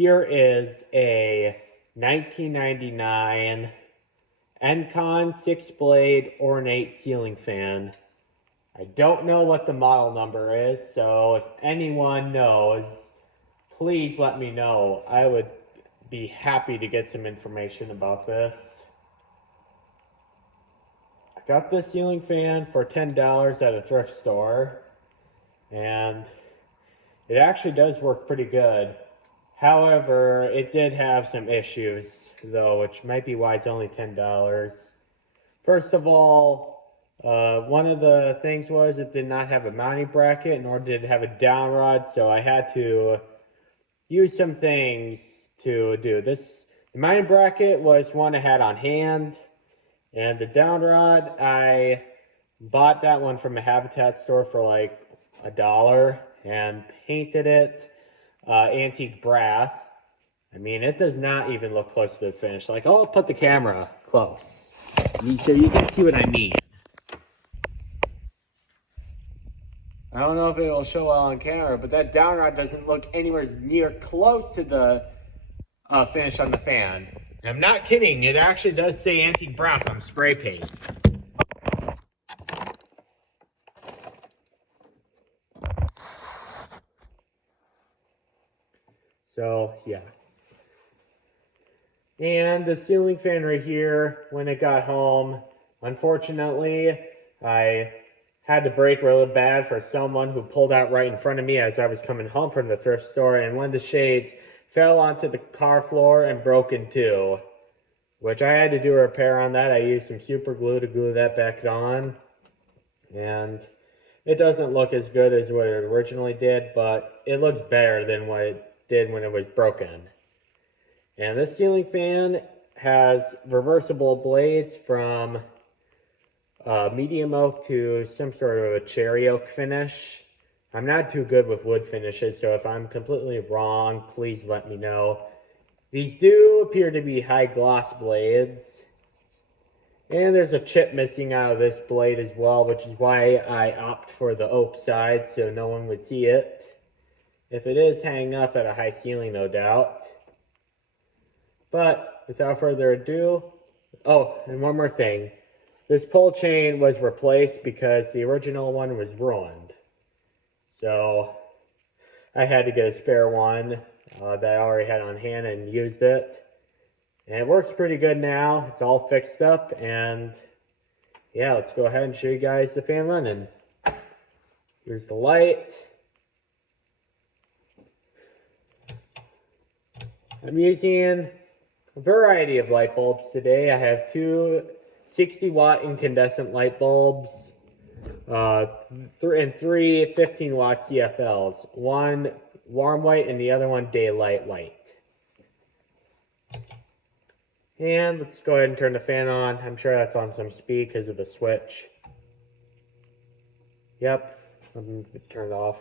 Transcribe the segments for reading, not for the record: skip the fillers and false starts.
Here is a 1999 Encon 6-blade ornate ceiling fan. I don't know what the model number is, so if anyone knows, please let me know. I would be happy to get some information about this. I got this ceiling fan for $10 at a thrift store, and it actually does work pretty good. However, it did have some issues, though, which might be why it's only $10. First of all, one of the things was it did not have a mounting bracket, nor did it have a down rod, so I had to use some things to do this. The mounting bracket was one I had on hand, and the down rod, I bought that one from a Habitat store for like $1 and painted it antique brass. I mean, it does not even look close to the finish. Like, I'll put the camera close so you can see what I mean. I don't know if it will show well on camera, but that down rod doesn't look anywhere near close to the finish on the fan. And I'm not kidding, it actually does say antique brass on spray paint. So, yeah. And the ceiling fan right here, when it got home, unfortunately, I had to brake really bad for someone who pulled out right in front of me as I was coming home from the thrift store, and one of the shades fell onto the car floor and broke in two, which I had to do a repair on that. I used some super glue to glue that back on, and it doesn't look as good as what it originally did, but it looks better than what it did when it was broken. And this ceiling fan has reversible blades from medium oak to some sort of a cherry oak finish. I'm not too good with wood finishes, so if I'm completely wrong, please let me know. These do appear to be high gloss blades. And there's a chip missing out of this blade as well, which is why I opt for the oak side so no one would see it. If it is hanging up at a high ceiling, no doubt. But without further ado, oh, and one more thing. This pull chain was replaced because the original one was ruined. So I had to get a spare one that I already had on hand and used it. And it works pretty good now. It's all fixed up, and yeah, let's go ahead and show you guys the fan running. Here's the light. I'm using a variety of light bulbs today. I have two 60-watt incandescent light bulbs and three 15-watt CFLs. One warm white and the other one daylight white. And let's go ahead and turn the fan on. I'm sure that's on some speed because of the switch. Yep, I'm going to turn it off.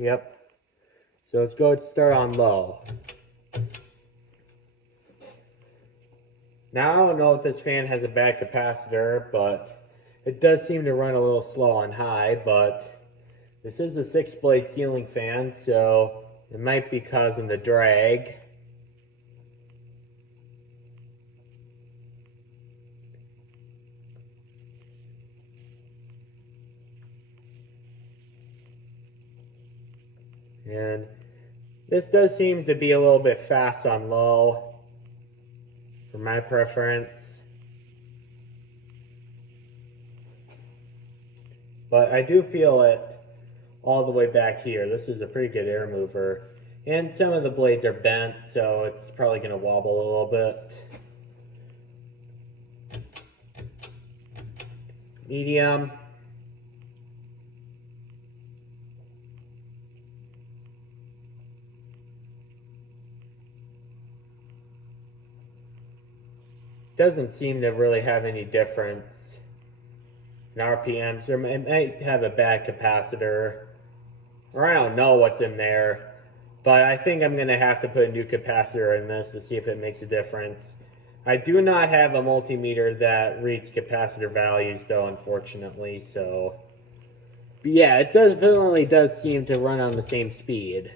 Yep. So let's go start on low. Now I don't know if this fan has a bad capacitor, but it does seem to run a little slow on high, but this is a 6-blade ceiling fan, so it might be causing the drag. And this does seem to be a little bit fast on low for my preference. But I do feel it all the way back here. This is a pretty good air mover. And some of the blades are bent, so it's probably going to wobble a little bit. Medium. Doesn't seem to really have any difference in RPMs. Or it might have a bad capacitor, or I don't know what's in there, but I think I'm going to have to put a new capacitor in this to see if it makes a difference. I do not have a multimeter that reads capacitor values though, unfortunately, so But yeah, it definitely does seem to run on the same speed.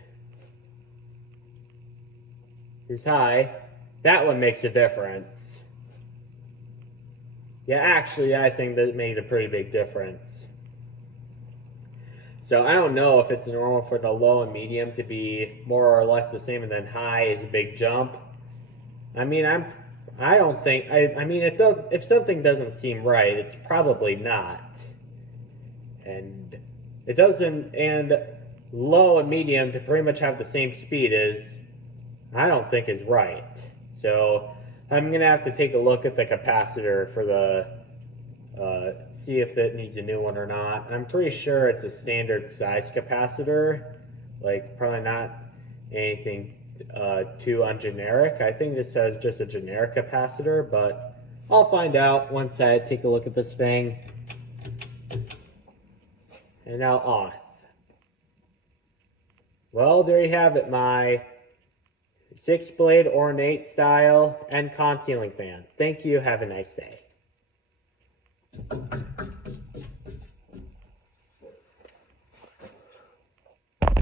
Here's high. That one makes a difference. Yeah, actually, I think that made a pretty big difference. So I don't know if it's normal for the low and medium to be more or less the same, and then high is a big jump. I mean, I don't think. I mean, if something doesn't seem right, it's probably not. And it doesn't. And low and medium to pretty much have the same speed is, I don't think is right. So I'm gonna have to take a look at the capacitor for the see if it needs a new one or not. I'm pretty sure it's a standard size capacitor, like probably not anything too ungeneric. I think this says just a generic capacitor, but I'll find out once I take a look at this thing. And now off. Well, there you have it, my 6-blade ornate style Encon ceiling fan. Thank you. Have a nice day.